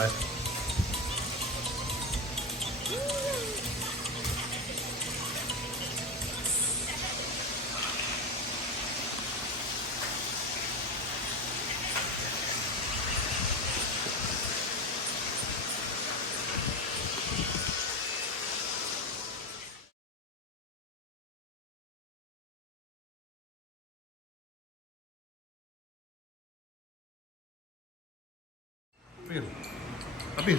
Okay. Apir. Apir.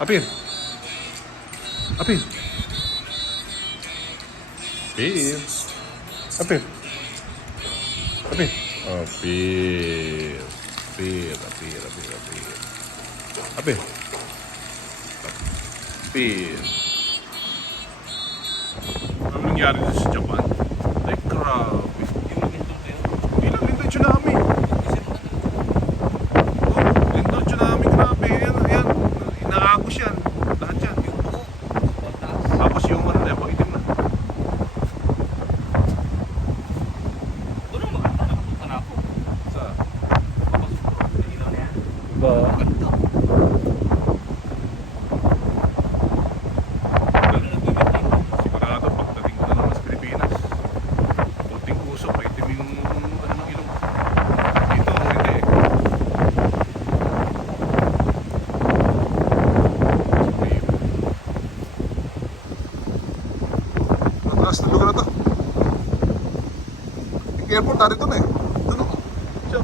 Apir. Apir. Apir. Apir. Apir. Apir. Apir. Apir. Apir. Apir. Apir. Ano nangyari dito sa Japan? Ay, grabe. Hindi lang nito yung tsunami. Lindol tsunami, grabe. Yan. Inaagos yan. Lahat yan. Tapos yung ano na, magitim na. Doon ang maganda, nakapunta na ako. Sa? Ilaw na yan. Ba? Maganda. Sigurado, pagdating ko na naman sa Pilipinas, puting puso, maitim yung ano ng ilong. Dito, hindi eh. Mataas na lugar na to. Yung airport, narito na eh. Doon o. Siya.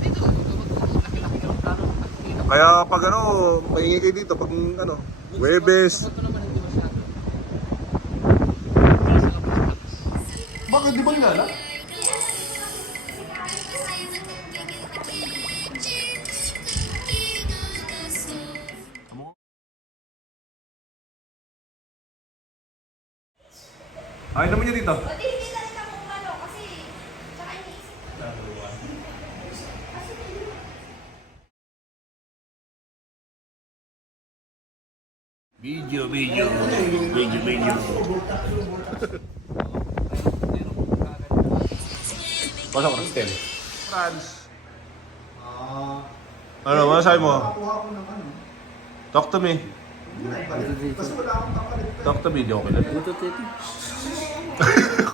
Dito, laki-laki ng plano. Kaya pag ano, maingay kayo dito, pag ano, Huwebes. Ito naman hindi masyado. Bakit di ba nilala? Ayaw naman niya dito. O di, hindi na rin ako umano kasi tsaka iniisip ko. Video. Pasok ka, Stel. France. Ano, masasabi mo? Talk to me. Talk to me, di ako kilala. Ito,